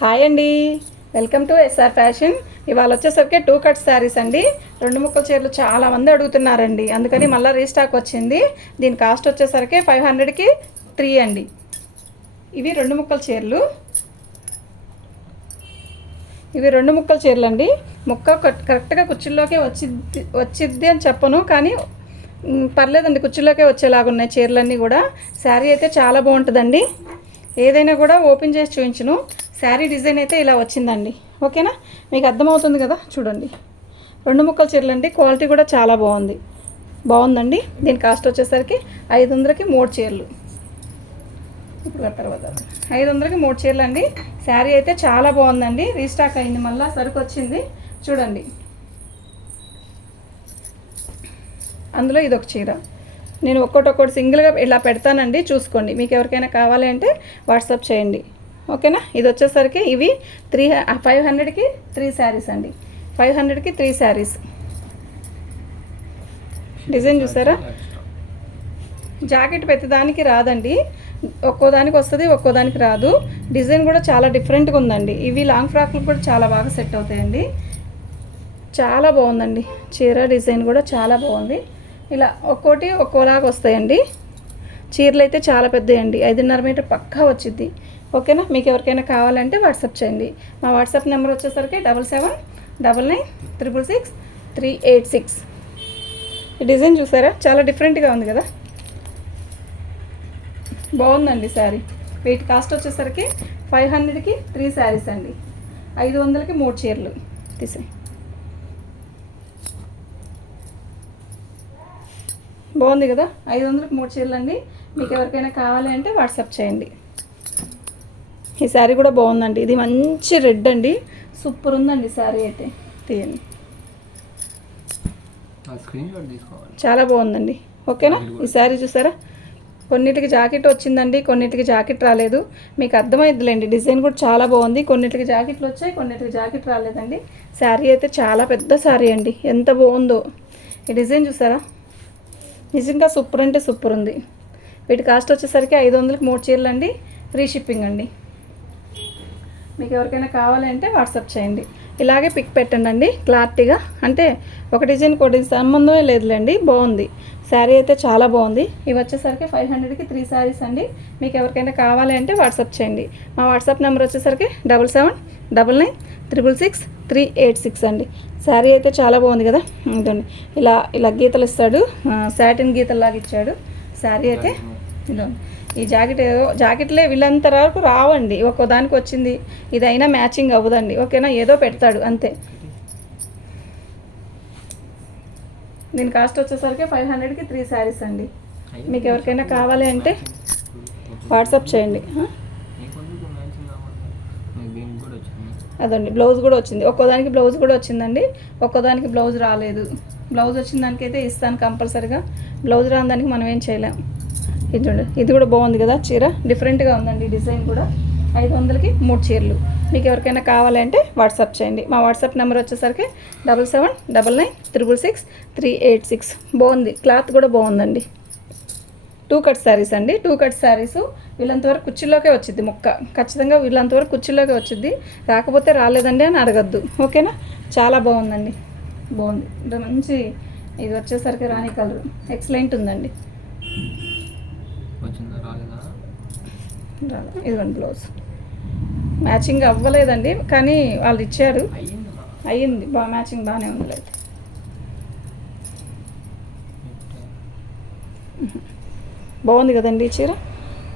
Hi అండి, welcome to SR fashion. ఇవాళ వచ్చేసరికి 2 కట్ శారీస్ అండి. 2 ముక్కల చీరలు చాలామంది అడుగుతున్నారండి, అందుకని మళ్ళీ రీస్టాక్ వచ్చింది. దీని కాస్ట్ వచ్చేసరికి 500కి 3 అండి. ఇవి 2 ముక్కల చీరలు. ఇవి 2 ముక్కల చీరలు అండి. ముక్క కరెక్ట్గా కుర్చీల్లోకే వచ్చిద్ది అని చెప్పను, కానీ పర్లేదండి, కుర్చీలోకే వచ్చేలాగా ఉన్నాయి చీరలన్నీ కూడా. శారీ అయితే చాలా బాగుంటుందండి. ఏదైనా కూడా ఓపెన్ చేసి చూపించును. శారీ డిజైన్ అయితే ఇలా వచ్చిందండి. ఓకేనా, మీకు అర్థమవుతుంది కదా. చూడండి, 2 ముక్కల చీరలు అండి. క్వాలిటీ కూడా చాలా బాగుందండి. దీని కాస్ట్ వచ్చేసరికి 500కి 3 చీరలు. ఇప్పుడు తర్వాత 500కి 3 చీరలు అండి. శారీ అయితే చాలా బాగుందండి. రీస్టాక్ అయింది, మళ్ళీ సరుకు వచ్చింది. చూడండి, అందులో ఇదొక చీర. నేను ఒక్కొక్కటి సింగిల్గా ఇలా పెడతానండి, చూసుకోండి. మీకు ఎవరికైనా కావాలి అంటే వాట్సాప్ చేయండి. ఓకేనా. ఇది వచ్చేసరికి ఇవి 500కి 3 శారీస్ అండి. 500కి 3 శారీస్. డిజైన్ చూసారా, జాకెట్ ప్రతిదానికి రాదండి, ఒక్కోదానికి వస్తుంది, ఒక్కోదానికి రాదు. డిజైన్ కూడా చాలా డిఫరెంట్గా ఉందండి. ఇవి లాంగ్ ఫ్రాక్లు కూడా చాలా బాగా సెట్ అవుతాయండి. చాలా బాగుందండి చీర. డిజైన్ కూడా చాలా బాగుంది. ఇలా ఒక్కోలాగా వస్తాయండి. చీరలు అయితే చాలా పెద్దయండి, 5.5 మీటర్ పక్కా వచ్చింది. ఓకేనా. మీకు ఎవరికైనా కావాలంటే వాట్సాప్ చేయండి. మా వాట్సాప్ నెంబర్ వచ్చేసరికి 7799666386. ఈ డిజైన్ చూసారా, చాలా డిఫరెంట్గా ఉంది కదా, బాగుందండి శారీ. వీటి కాస్ట్ వచ్చేసరికి 500కి 3 శారీస్ అండి. 500కి 3 చీరలు. తీసే బాగుంది కదా, 500కి 3 చీరలు అండి. మీకు ఎవరికైనా కావాలి అంటే వాట్సాప్ చేయండి. ఈ శారీ కూడా బాగుందండి. ఇది మంచి రెడ్ అండి, సూపర్ ఉందండి శారీ అయితే. తీయండి, చాలా బాగుందండి. ఓకేనా. ఈ శారీ చూసారా, కొన్నిటికి జాకెట్ వచ్చిందండి, కొన్నిటికి జాకెట్ రాలేదు. మీకు అర్థమైద్దిలేండి. డిజైన్ కూడా చాలా బాగుంది. కొన్నిటికి జాకెట్లు వచ్చాయి, కొన్నిటికి జాకెట్ రాలేదండి. శారీ అయితే చాలా పెద్ద శారీ అండి, ఎంత బాగుందో. ఈ డిజైన్ చూసారా, నిజంగా సూపర్ అంటే సూపర్ ఉంది. వీటి కాస్ట్ వచ్చేసరికి 500కి 3 చీరలు అండి. ఫ్రీ షిప్పింగ్ అండి. మీకు ఎవరికైనా కావాలంటే వాట్సాప్ చేయండి. ఇలాగే పిక్ పెట్టండి అండి, క్లారిటీగా. అంటే ఒక డిజైన్ ఒకటి సంబంధమే లేదులేండి, బాగుంది. శారీ అయితే చాలా బాగుంది. ఇవి వచ్చేసరికి 500కి 3 శారీస్ అండి. మీకు ఎవరికైనా కావాలి అంటే వాట్సాప్ చేయండి. మా వాట్సాప్ నెంబర్ వచ్చేసరికి 7799666386 అండి. శారీ అయితే చాలా బాగుంది కదా. ఇదండి, ఇలా గీతలు ఇస్తాడు, సాటిన్ గీతల్లాగా ఇచ్చాడు. శారీ అయితే ఇదండి. ఈ జాకెట్లే వీళ్ళంత వరకు రావండి, ఒక్కోదానికి వచ్చింది. ఇదైనా మ్యాచింగ్ అవ్వదండి. ఓకేనా, ఏదో పెడతాడు అంతే. దీని కాస్ట్ వచ్చేసరికి 500కి 3 శారీస్ అండి. మీకు ఎవరికైనా కావాలి అంటే వాట్సాప్ చేయండి. అదండి, బ్లౌజ్ కూడా వచ్చింది. ఒక్కోదానికి బ్లౌజ్ కూడా వచ్చిందండి, ఒక్కోదానికి బ్లౌజ్ రాలేదు. బ్లౌజ్ వచ్చిన దానికైతే ఇస్తాను కంపల్సరీగా. బ్లౌజ్ రాని దానికి మనం ఏం చేయలేం. ఇది చూడండి, ఇది కూడా బాగుంది కదా చీర, డిఫరెంట్గా ఉందండి డిజైన్ కూడా. 500కి 3 చీరలు. మీకు ఎవరికైనా కావాలంటే వాట్సాప్ చేయండి. మా వాట్సాప్ నెంబర్ వచ్చేసరికి 7799666386. బాగుంది, క్లాత్ కూడా బాగుందండి. 2 కట్ శారీస్ అండి. 2 కట్ శారీస్. వీళ్ళంతవరకు కుర్చీలోకే వచ్చింది ముక్క, ఖచ్చితంగా వీళ్ళంతవరకు కుర్చీలోకే వచ్చింది. రాకపోతే రాలేదండి అని అడగద్దు. ఓకేనా, చాలా బాగుందండి, బాగుంది. మంచి ఇది వచ్చేసరికి రాణి కలర్, ఎక్సలెంట్ ఉందండి. ఇదిగోండి బ్లౌజ్ మ్యాచింగ్ అవ్వలేదండి, కానీ వాళ్ళు ఇచ్చారు, అయ్యింది. మ్యాచింగ్ బాగానే ఉంది. అయితే బాగుంది కదండి ఈ చీర,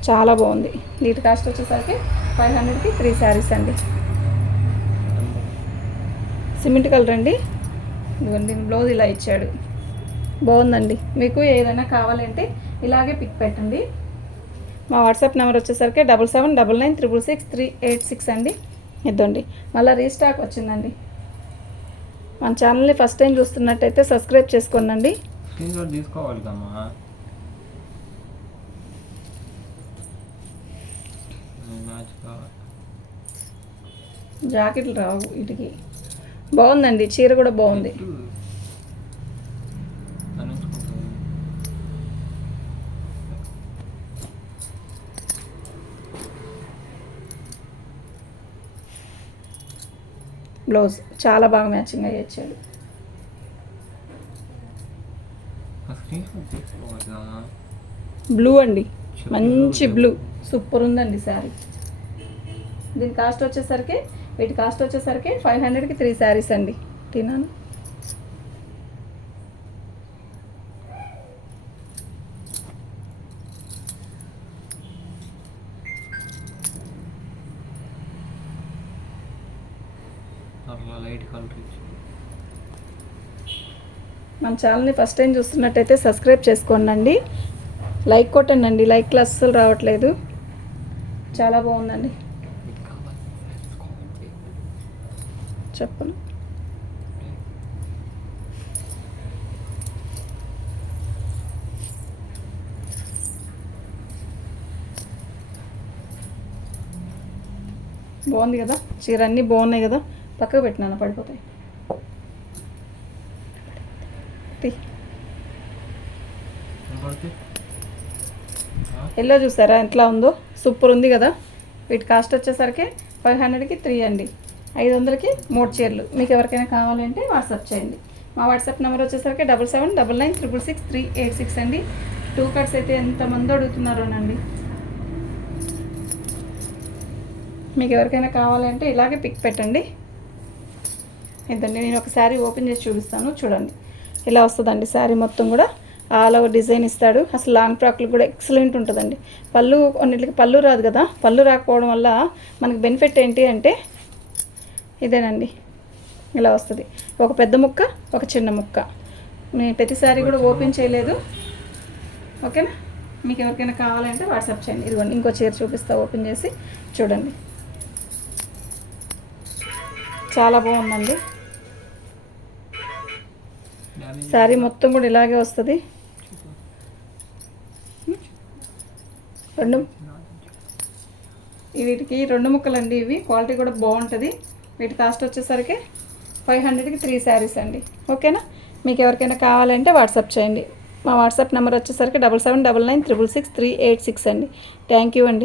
చాలా బాగుంది. వీటి కాస్ట్ వచ్చేసరికి 500కి 3 శారీస్ అండి. సిమెంట్ కలర్ అండి. ఇదిగోండి, బ్లౌజ్ ఇలా ఇచ్చాడు, బాగుందండి. మీకు ఏదైనా కావాలంటే ఇలాగే పిక్ పెట్టండి. మా వాట్సాప్ నెంబర్ వచ్చేసరికి 7799666386 అండి. ఇద్దండి, మళ్ళీ రీస్టాక్ వచ్చిందండి. మన ఛానల్ని ఫస్ట్ టైం చూస్తున్నట్టయితే సబ్స్క్రైబ్ చేసుకోండి. జాకెట్లు రావు వీటికి. బాగుందండి చీర కూడా బాగుంది. బ్లౌజ్ చాలా బాగా మ్యాచింగ్ అయ్యి వచ్చాడు. బ్లూ అండి, మంచి బ్లూ, సూపర్ ఉందండి శారీ. దీని కాస్ట్ వచ్చేసరికి, వీటి కాస్ట్ వచ్చేసరికి 500కి 3 శారీస్ అండి. తినాను లైట్ కలర్. మన ఛానల్ని ఫస్ట్ టైం చూస్తున్నట్టయితే సబ్స్క్రైబ్ చేసుకోండి, లైక్ కొట్టండి. లైక్లు అస్సలు రావట్లేదు. చాలా బాగుందండి. చెప్పను బాగుంది కదా చీర, అన్నీ బాగున్నాయి కదా. పక్కకు పెట్టినాను, పడిపోతాయి. ఎల్లో చూసారా ఎట్లా ఉందో, సూపర్ ఉంది కదా. వీటి కాస్ట్ వచ్చేసరికి 500కి 3 అండి. 500కి 3 చీరలు. మీకు ఎవరికైనా కావాలంటే వాట్సాప్ చేయండి. మా వాట్సాప్ నెంబర్ వచ్చేసరికి 7799966386 అండి. 2 కట్స్ అయితే ఎంతమంది అడుగుతున్నారోనండి. మీకు ఎవరికైనా కావాలంటే ఇలాగే పిక్ పెట్టండి. ఇదండి, నేను ఒక శారీ ఓపెన్ చేసి చూపిస్తాను, చూడండి. ఇలా వస్తుందండి శారీ మొత్తం కూడా. ఆల్ ఓవర్ డిజైన్ ఇస్తాడు. అసలు లాంగ్ ఫ్రాక్లు కూడా ఎక్సలెంట్ ఉంటుందండి. పళ్ళు కొన్నిటికి పళ్ళు రాదు కదా, పళ్ళు రాకపోవడం వల్ల మనకి బెనిఫిట్ ఏంటి అంటే ఇదేనండి, ఇలా వస్తుంది. ఒక పెద్ద ముక్క, ఒక చిన్న ముక్క. నేను ప్రతి శారీ కూడా ఓపెన్ చేయలేదు, ఓకేనా. మీకు ఎవరికైనా కావాలంటే వాట్సాప్ చేయండి. ఇదిగోండి, ఇంకో చీర చూపిస్తా, ఓపెన్ చేసి చూడండి. చాలా బాగుందండి శారీ మొత్తం కూడా ఇలాగే వస్తుంది. వీటికి 2 ముక్కలండి. ఇవి క్వాలిటీ కూడా బాగుంటుంది. వీటి కాస్ట్ వచ్చేసరికి 500కి 3 శారీస్ అండి, ఓకేనా. మీకు ఎవరికైనా కావాలంటే వాట్సాప్ చేయండి. మా వాట్సాప్ నెంబర్ వచ్చేసరికి 7799966386 అండి. థ్యాంక్ యూ అండి.